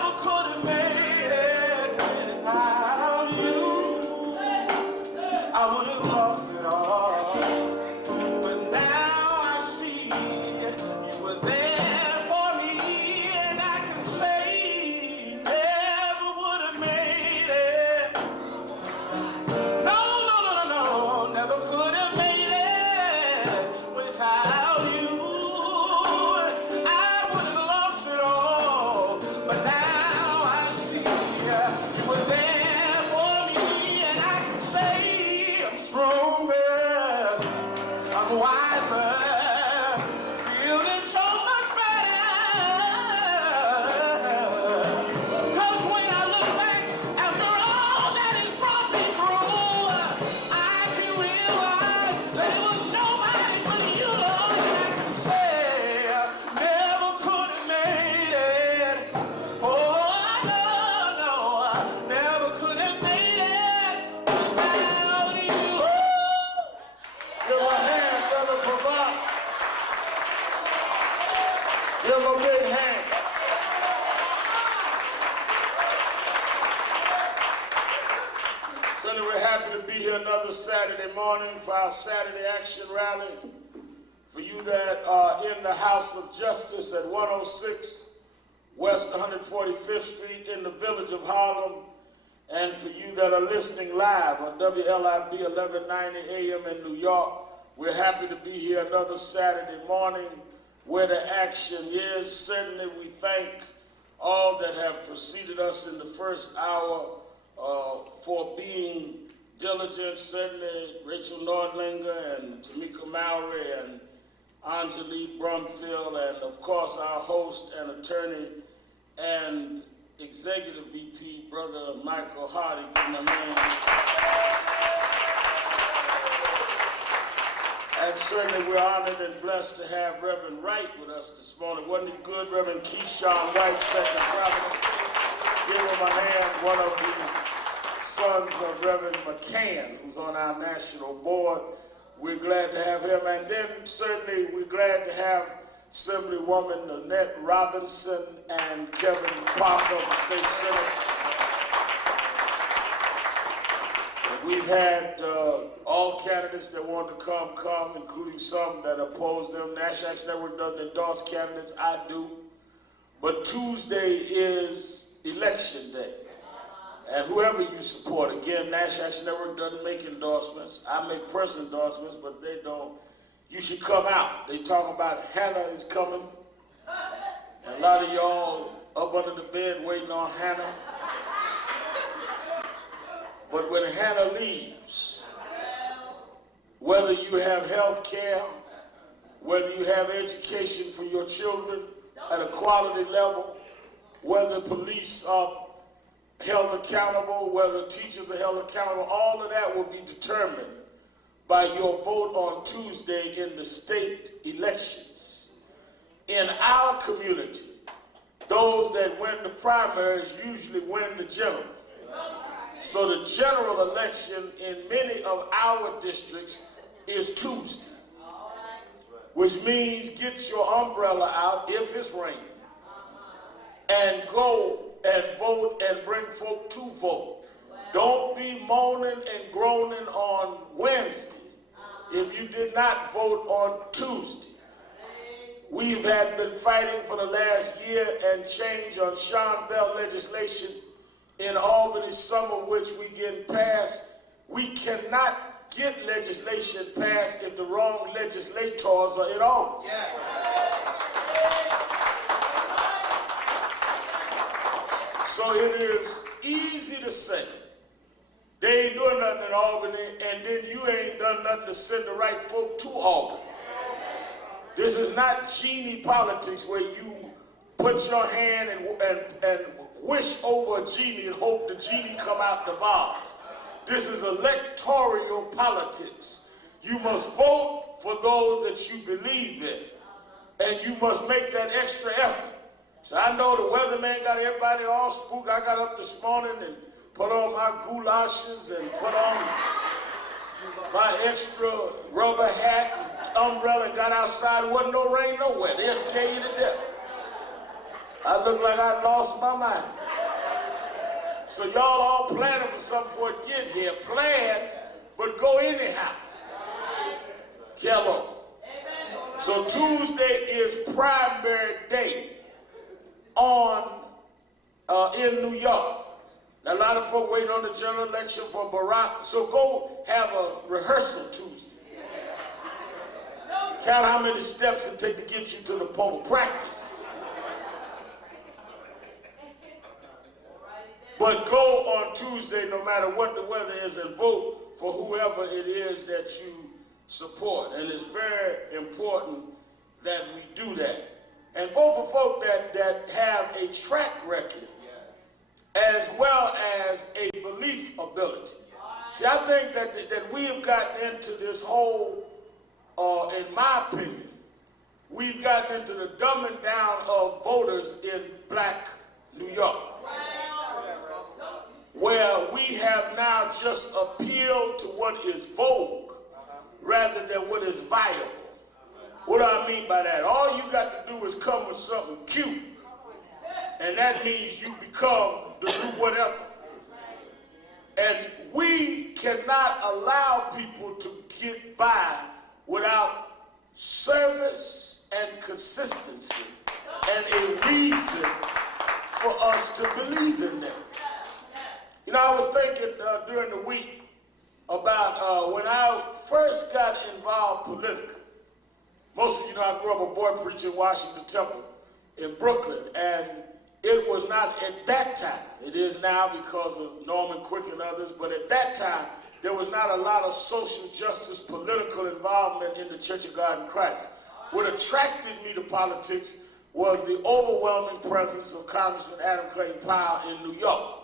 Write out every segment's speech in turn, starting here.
could have made it without you. I would have lost it all. But now I see you were there for me, and I can say never would have made it. No, no, no, no, no, never could have made it without you. I would have lost it all, but now I see you were there for me, and I can say I'm stronger, I'm wiser, feeling so much better. 'Cause when I look back after all that has brought me through, I can realize that it was nobody but you, Lord. And I can say never could have made it. Oh, no, no, never could have made it without you. Give a hand, brother Provence. Give him a big hand. Certainly we're happy to be here another Saturday morning for our Saturday Action Rally. For you that are in the House of Justice at 106 West 145th Street in the village of Harlem, and for you that are listening live on WLIB 1190 AM in New York, we're happy to be here another Saturday morning where the action is. Certainly we thank all that have preceded us in the first hour for being diligent. Certainly Rachel Nordlinger and Tamika Mowry and Angelique Brumfield, and of course our host and attorney and Executive VP, Brother Michael Hardy. Give him a hand. And certainly we're honored and blessed to have Reverend Wright with us this morning. Wasn't it good, Reverend Keyshawn Wright, second prophet? Give him a hand. One of the sons of Reverend McCann, who's on our national board. We're glad to have him. And then certainly we're glad to have Assemblywoman Nanette Robinson and Kevin Parker of the State Senate. And we've had all candidates that want to come, including some that oppose them. National Action Network doesn't endorse candidates, I do. But Tuesday is Election Day. And whoever you support, again, National Action Network doesn't make endorsements. I make press endorsements, but they don't. You should come out. They talk about Hannah is coming. And a lot of y'all up under the bed waiting on Hannah. But when Hannah leaves, whether you have health care, whether you have education for your children at a quality level, whether police are held accountable, whether teachers are held accountable, all of that will be determined by your vote on Tuesday in the state elections. In our community, those that win the primaries usually win the general. So the general election in many of our districts is Tuesday, which means get your umbrella out if it's raining and go and vote and bring folk to vote. Don't be moaning and groaning on Wednesday if you did not vote on Tuesday. We've been fighting for the last year and change on Sean Bell legislation in Albany, some of which we get passed. We cannot get legislation passed if the wrong legislators are in Albany. So it is easy to say, they ain't doing nothing in Albany, and then you ain't done nothing to send the right folk to Albany. This is not genie politics where you put your hand and wish over a genie and hope the genie come out the vase. This is electoral politics. You must vote for those that you believe in, and you must make that extra effort. So I know the weatherman got everybody all spooked. I got up this morning and put on my goulashes and put on my extra rubber hat, umbrella, and got outside. There wasn't no rain nowhere. They'll scare you to death. I look like I lost my mind. So y'all all planning for something before it get here. Plan, but go anyhow. Hello. So Tuesday is primary day in New York. Now, a lot of folk waiting on the general election for Barack. So go have a rehearsal Tuesday. Count how many steps it take to get you to the poll. Practice. But go on Tuesday, no matter what the weather is, and vote for whoever it is that you support. And it's very important that we do that. And vote for folk that have a track record as well as a belief ability. See, I think that we have gotten into this whole, in my opinion, we've gotten into the dumbing down of voters in Black New York, where we have now just appealed to what is vogue rather than what is viable. What do I mean by that? All you got to do is come with something cute, and that means you become the new whatever. And we cannot allow people to get by without service and consistency and a reason for us to believe in them. You know, I was thinking during the week about when I first got involved politically. Most of you know I grew up a boy preacher in Washington Temple in Brooklyn, and it was not at that time, it is now because of Norman Quick and others, but at that time, there was not a lot of social justice, political involvement in the Church of God in Christ. What attracted me to politics was the overwhelming presence of Congressman Adam Clayton Powell in New York.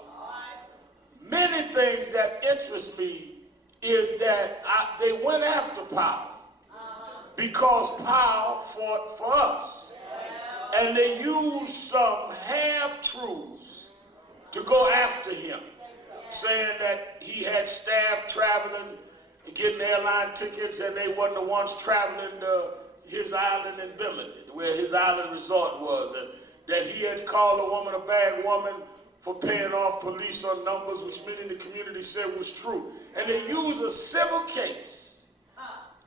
Many things that interest me is that they went after Powell because Powell fought for us. And they used some half-truths to go after him, saying that he had staff traveling, getting airline tickets, and they wasn't the ones traveling to his island in Bimini, where his island resort was, and that he had called a woman a bad woman for paying off police on numbers, which many in the community said was true. And they used a civil case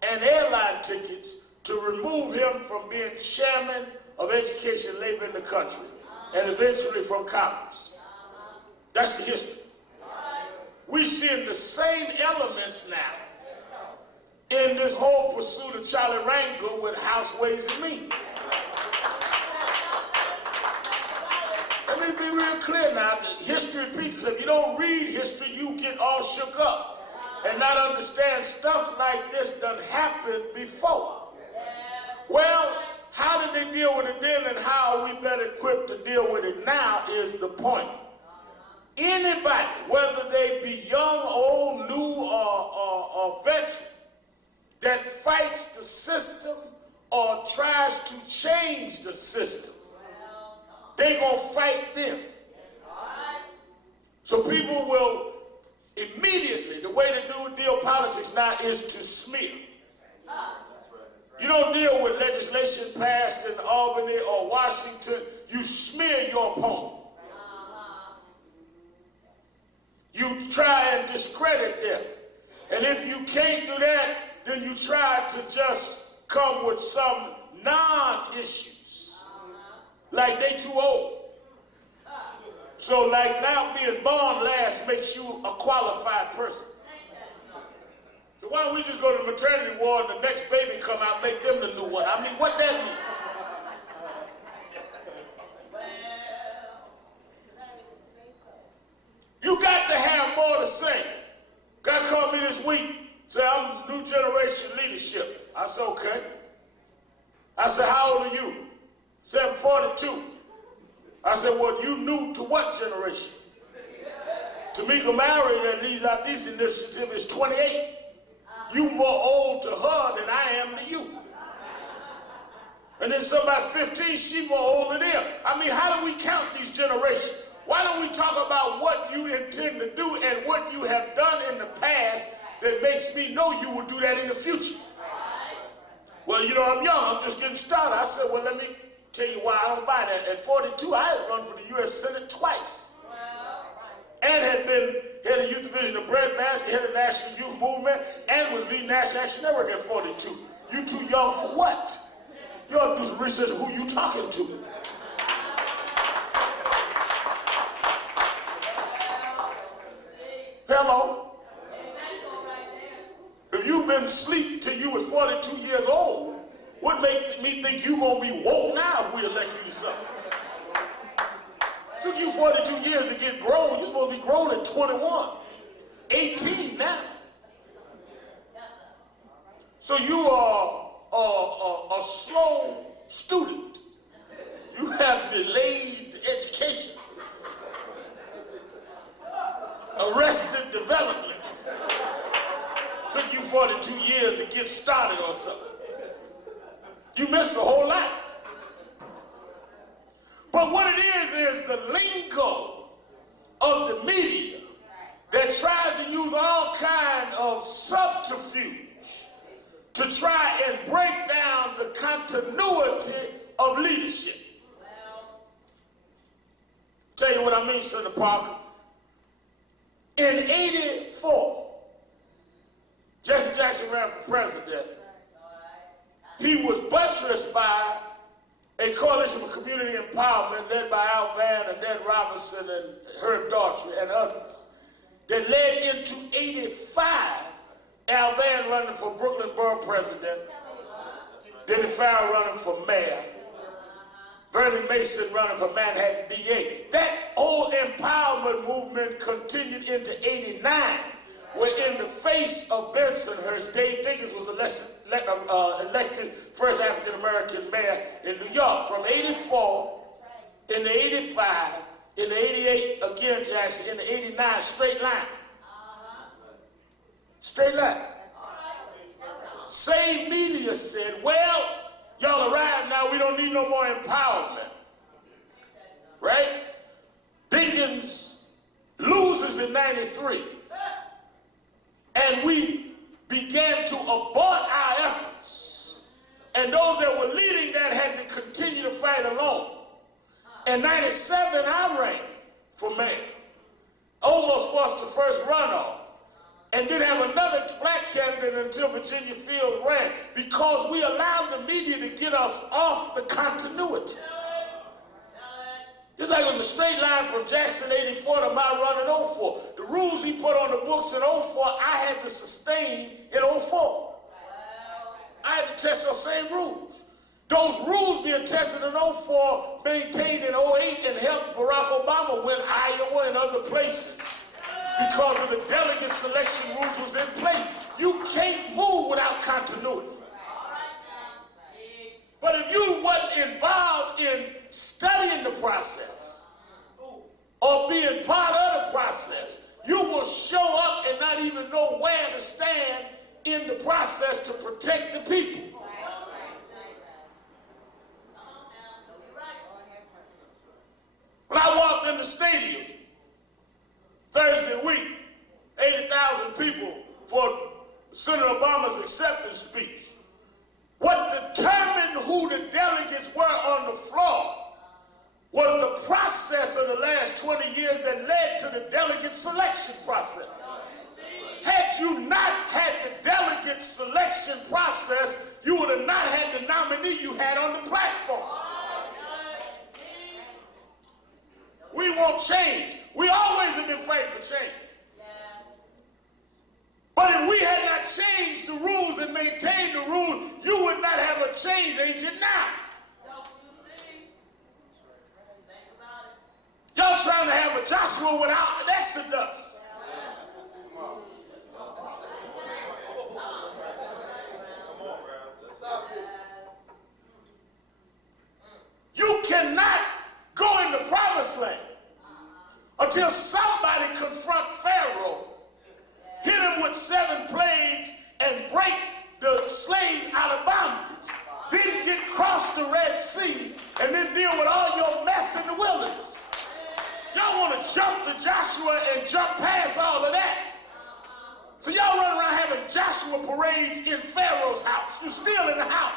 and airline tickets to remove him from being chairman of education labor in the country and eventually from Congress. That's the history. We're seeing the same elements now in this whole pursuit of Charlie Rangel with House Ways and Means. Let me be real clear now. History repeats itself. If you don't read history, you get all shook up and not understand stuff like this done happened before. Well, how did they deal with it then and how are we better equipped to deal with it now is the point. Anybody, whether they be young, old, new, or veteran, that fights the system or tries to change the system, they gonna fight them. So people will immediately, the way to deal politics now is to smear. You don't deal with legislation passed in Albany or Washington. You smear your opponent. You try and discredit them. And if you can't do that, then you try to just come with some non-issues. Like they too old. So like now being born last makes you a qualified person. So why don't we just go to the maternity ward and the next baby come out, make them the new one? I mean, what that mean? You got to have more to say. God called me this week, said, I'm new generation leadership. I said, okay. I said, how old are you? Said, I'm 42. I said, well, you new to what generation? Tamika Mary that leads out this initiative is 28. You more old to her than I am to you. And then somebody 15, she more old than them. I mean, how do we count these generations? Why don't we talk about what you intend to do and what you have done in the past that makes me know you will do that in the future? Well, you know, I'm young, I'm just getting started. I said, well, let me Tell you why I don't buy that. At 42, I had run for the U.S. Senate twice. And had been head of youth division of breadbasket, head of national youth movement, and was leading National Action Network at 42. You too young for what? You ought to do some research on who you talking to. Hello? If you've been asleep till you was 42 years old, what make me think you gonna be woke now if we elect you to something? Took you 42 years to get grown. You're supposed to be grown at 21. 18 now. So you are a slow student. You have delayed education. Arrested development. Took you 42 years to get started on something. You missed a whole lot. But what it is the lingo of the media that tries to use all kind of subterfuge to try and break down the continuity of leadership. Tell you what I mean, Senator Parker. In '84, Jesse Jackson ran for president. He was buttressed by a coalition for community empowerment led by Al Van and Ned Robinson and Herb Daughtry and others that led into '85, Al Van running for Brooklyn Borough president, Denny Farrell running for mayor, Vernon Mason running for Manhattan DA. That old empowerment movement continued into '89, where in the face of Bensonhurst, Dave Dinkins was elected first African-American mayor in New York. From '84, into '85, into '88, again Jackson, into '89, straight line. Straight line. Same media said, well, y'all arrived now, we don't need no more empowerment. Right? Dinkins loses in '93. And we began to abort our efforts. And those that were leading that had to continue to fight alone. In '97, I ran for mayor. Almost forced the first runoff. And didn't have another black candidate until Virginia Fields ran, because we allowed the media to get us off the continuity. Just like it was a straight line from Jackson '84 to my run in '04. The rules he put on the books in '04, I had to sustain in '04. I had to test those same rules. Those rules being tested in '04, maintained in '08, and helped Barack Obama win Iowa and other places. Because of the delegate selection rules was in place. You can't move without continuity. But if you wasn't involved in studying the process or being part of the process, you will show up and not even know where to stand in the process to protect the people. When I walked in the stadium Thursday week, 80,000 people for Senator Obama's acceptance speech. What determined who the delegates were on the floor was the process of the last 20 years that led to the delegate selection process. Had you not had the delegate selection process, you would have not had the nominee you had on the platform. We want change. We always have been fighting for change. But if we had not changed the rules and maintained the rules, you would not have a change agent now. Y'all trying to have a Joshua without an Exodus. You cannot go in the promised land until somebody confront Pharaoh, hit him with 7 plagues, and break the slaves out of bondage. Then get across the Red Sea and then deal with all your mess in the wilderness. Y'all want to jump to Joshua and jump past all of that. So y'all run around having Joshua parades in Pharaoh's house. You're still in the house.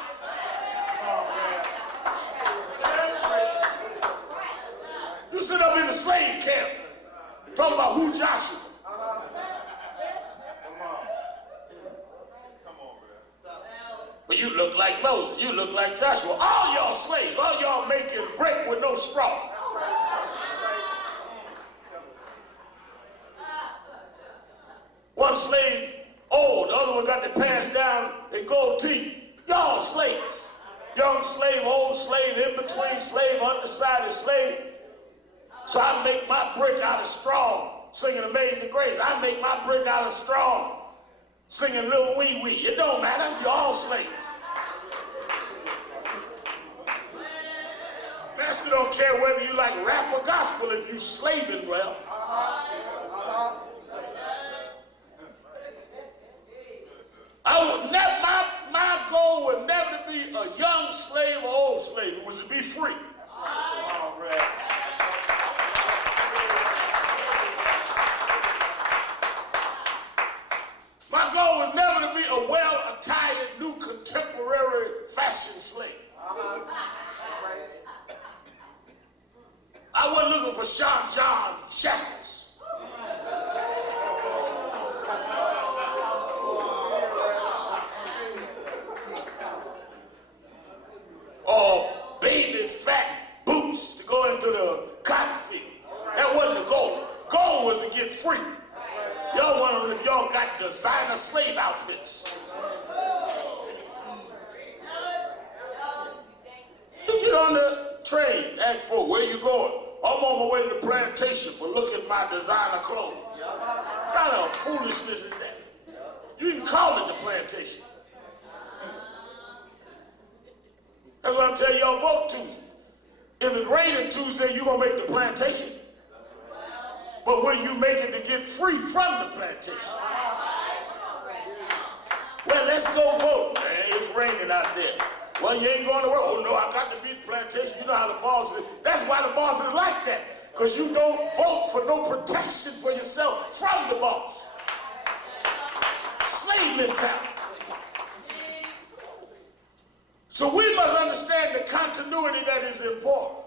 sit up in the slave camp talking about who Joshua. But you look like Moses, you look like Joshua. All y'all slaves, all y'all making brick with no straw. One slave old, the other one got the pants down and gold teeth. Y'all slaves. Young slave, old slave, in between slave, undecided slave. So I make my brick out of straw, singing Amazing Grace. I make my brick out of straw, singing Lil Wee Wee. It don't matter, you're all slaves. Master don't care whether you like rap or gospel if you slaving well. My goal would never be a young slave or old slave. It was to be free. My goal was never to be a well-attired, new contemporary fashion slave. I wasn't looking for Sean John shackles. Or baby fat boots to go into the cotton field. That wasn't the goal. Goal was to get free. Y'all wondering if y'all got designer slave outfits. You get on the train, ask for where you going? I'm on my way to the plantation, but look at my designer clothes. What kind of foolishness is that? You even call it the plantation. That's why I'm telling y'all, vote Tuesday. If it's raining Tuesday, you're going to make the plantation. But will you make it to get free from the plantation? Well, let's go vote. Man, it's raining out there. Well, you ain't going to work. Oh, no, I got to be at the plantation. You know how the boss is. That's why the boss is like that. Because you don't vote for no protection for yourself from the boss. Slave mentality. So we must understand the continuity that is important.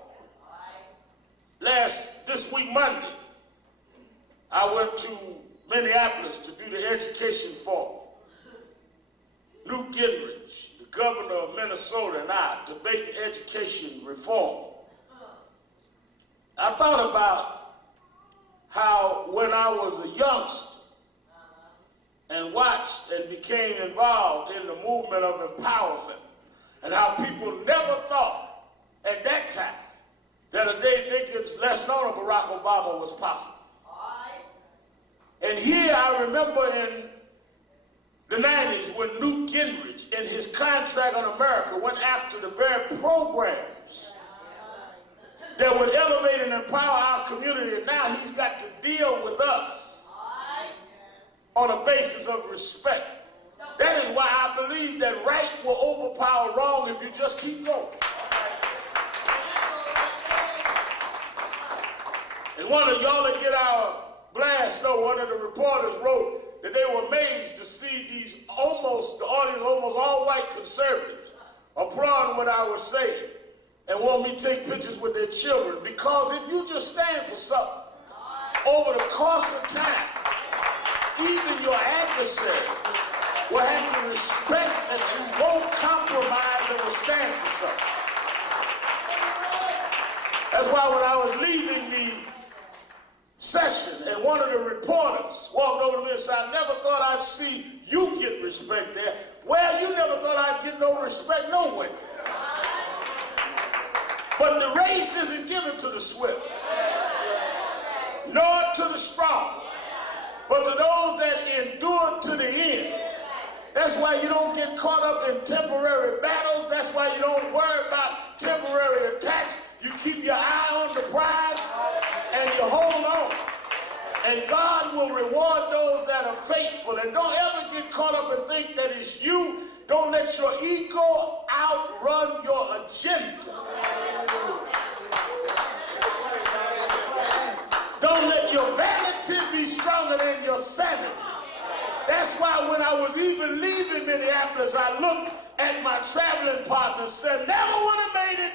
This week, Monday, I went to Minneapolis to do the education forum. Newt Gingrich, the governor of Minnesota, and I debating education reform. I thought about how when I was a youngster and watched and became involved in the movement of empowerment, and how people never thought at that time that a Dave Dinkins, less known of Barack Obama, was possible. And here I remember in the 90s when Newt Gingrich, in his contract on America, went after the very programs that would elevate and empower our community, and now he's got to deal with us on a basis of respect. That is why I believe that right will overpower wrong if you just keep going. And one of y'all that get our blast know, one of the reporters wrote that they were amazed to see the audience almost all white conservatives applauding what I was saying and want me to take pictures with their children. Because if you just stand for something over the course of time, even your adversaries will have to respect that you won't compromise and will stand for something. That's why when I was leaving the session and one of the reporters walked over to me and said, I never thought I'd see you get respect there. Well, you never thought I'd get no respect nowhere. But the race isn't given to the swift, nor to the strong, but to those that endure to the end. That's why you don't get caught up in temporary battles. That's why you don't worry about temporary attacks. You keep your eye on the prize and you hold on. And God will reward those that are faithful. And don't ever get caught up and think that it's you. Don't let your ego outrun your agenda. Don't let your vanity be stronger than your sanity. That's why when I was even leaving Minneapolis, I looked at my traveling partner and said, never would have made it.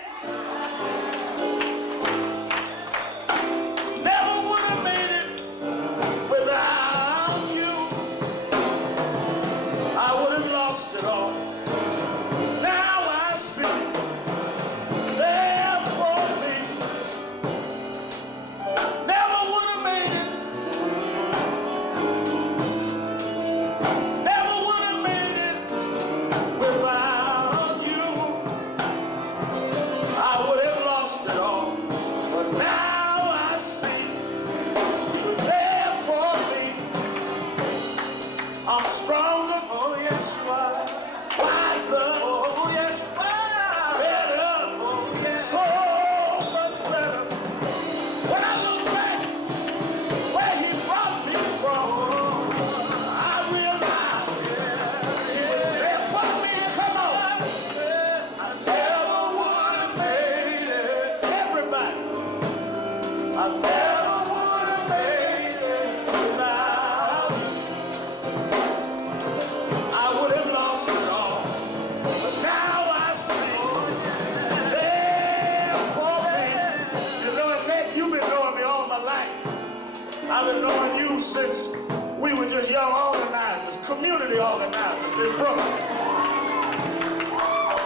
I've been knowing you since we were just young organizers, community organizers in Brooklyn.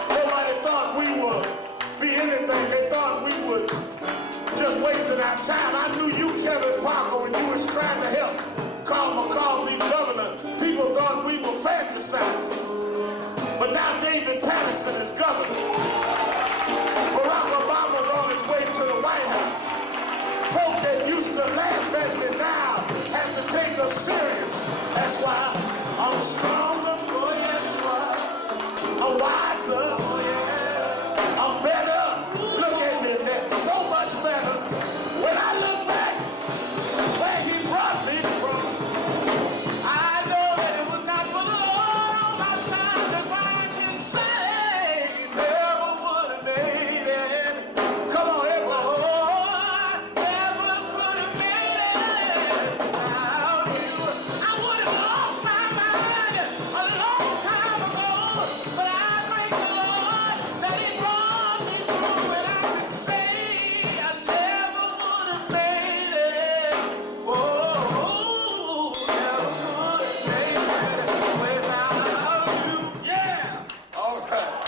Nobody thought we would be anything. They thought we would just wasting our time. I knew you, Kevin Parker, when you was trying to help Carl McCall be governor. People thought we were fantasizing. But now David Patterson is governor. Barack Obama's on his way to the White House. Folk that used to laugh at me now have to take us serious. That's why I'm stronger, boy, that's why I'm wiser, oh yeah. I'm better. Look at me, Nick, so much better. When I look back where he brought me from, I know that it was not for the Lord on my side. If I can say, never would have made it. Come on, everybody. Never would have made it without you. I would have lost my mind a long time ago, but I thank the Lord that He brought me through, and I can say I never would have made it. Whoa, never would have made it without you. Yeah. All right.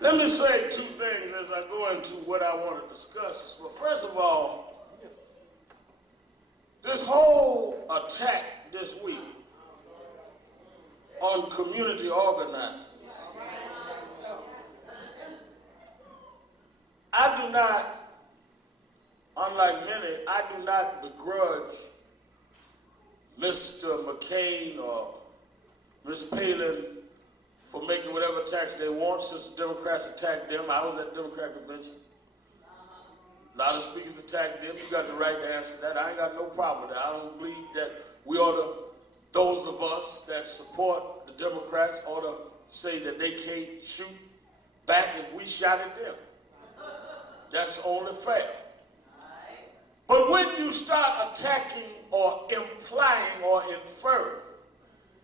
Let me say two things as I go into what I want to discuss. Well, first of all, this whole attack this week on community organizers, I do not, unlike many, I do not begrudge Mr. McCain or Ms. Palin for making whatever attacks they want. Since the Democrats attacked them, I was at the Democrat convention. A lot of speakers attacked them. You got the right to answer that. I ain't got no problem with that. I don't believe that we ought to, those of us that support the Democrats ought to say that they can't shoot back if we shot at them. That's only fair. But when you start attacking or implying or inferring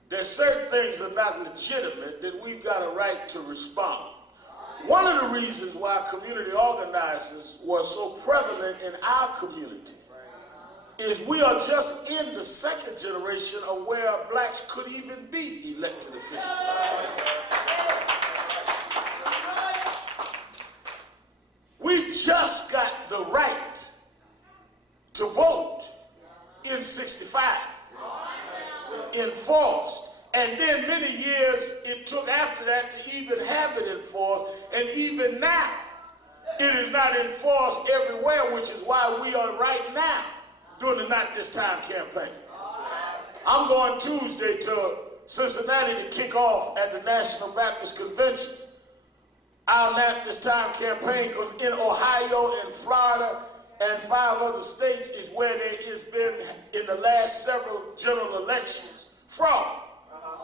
that certain things are not legitimate, then we've got a right to respond. One of the reasons why community organizers were so prevalent in our community is we are just in the second generation of where blacks could even be elected officials. We just got the right to vote in 65. Enforced, and then many years it took after that to even have it enforced, and even now it is not enforced everywhere, which is why we are right now doing the Not This Time campaign. I'm going Tuesday to Cincinnati to kick off at the National Baptist Convention our Not This Time campaign, because in Ohio and Florida and 5 other states is where there has been, in the last several general elections, fraud.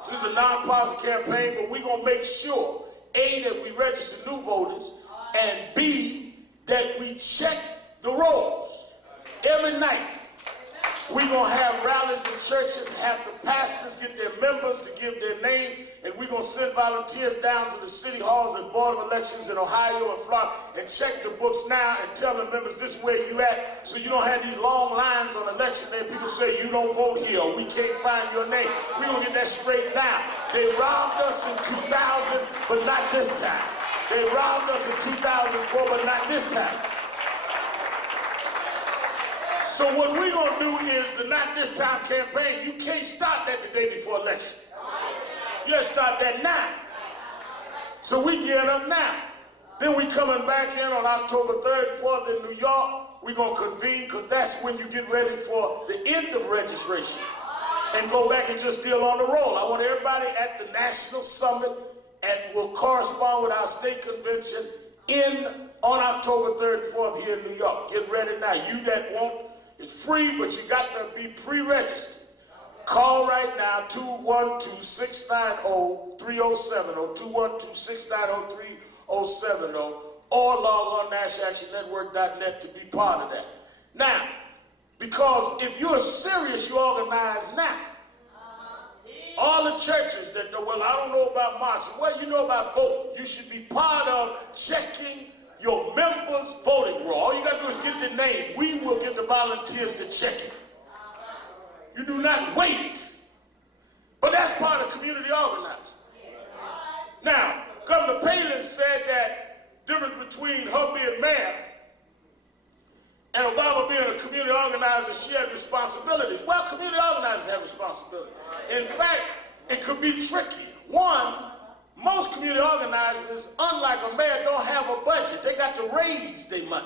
So this is a nonpartisan campaign, but we're going to make sure, A, that we register new voters, and B, that we check the rolls. Every night, we're going to have rallies in churches, have the pastors get their members to give their name, and we're going to send volunteers down to the city halls and board of elections in Ohio and Florida and check the books now and tell the members this is where you at, so you don't have these long lines on election day. People say you don't vote here, or we can't find your name. We're going to get that straight now. They robbed us in 2000, but not this time. They robbed us in 2004, but not this time. So what we're going to do is the Not This Time campaign. You can't start that the day before election. You have to start that now. So we gearing up now. Then we coming back in on October 3rd and 4th in New York. We're going to convene, because that's when you get ready for the end of registration and go back and just deal on the roll. I want everybody at the National Summit will correspond with our state convention on October 3rd and 4th here in New York. Get ready now. You that want, it's free, but you got to be pre-registered. Call right now, 212-690-3070, 212-690-3070, or log on NationalActionNetwork.net to be part of that. Now, because if you're serious, you organize now. All the churches that, well, I don't know about marching. Well, you know about voting. You should be part of checking your members' voting roll. All you got to do is get the name. We will get the volunteers to check it. You do not wait. But that's part of community organizing. Now, Governor Palin said that difference between her being mayor and Obama being a community organizer, she had responsibilities. Well, community organizers have responsibilities. In fact, it could be tricky. One, most community organizers, unlike a mayor, don't have a budget. They got to raise their money.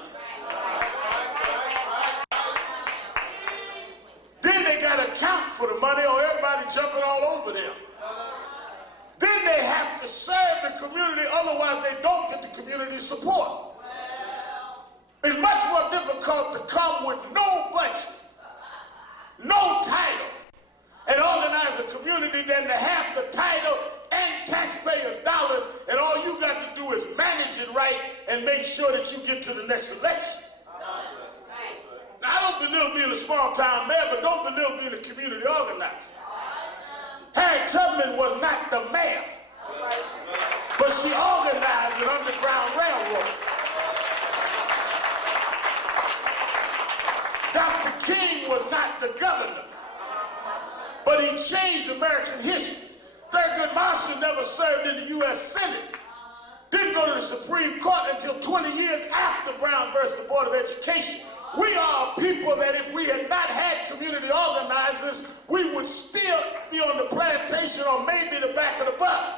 Then they got to account for the money or everybody jumping all over them. Then they have to serve the community, otherwise they don't get the community support. It's much more difficult to come with no budget, no title, and organize a community than to have the title and taxpayers' dollars, and all you got to do is manage it right and make sure that you get to the next election. Now, I don't belittle being a small-town mayor, but don't belittle being a community organizer. Harriet Tubman was not the mayor, but she organized an underground railroad. Dr. King was not the governor, but he changed American history. Thurgood Marshall never served in the U.S. Senate. Didn't go to the Supreme Court until 20 years after Brown versus the Board of Education. We are a people that if we had not had community organizers, we would still be on the plantation or maybe the back of the bus.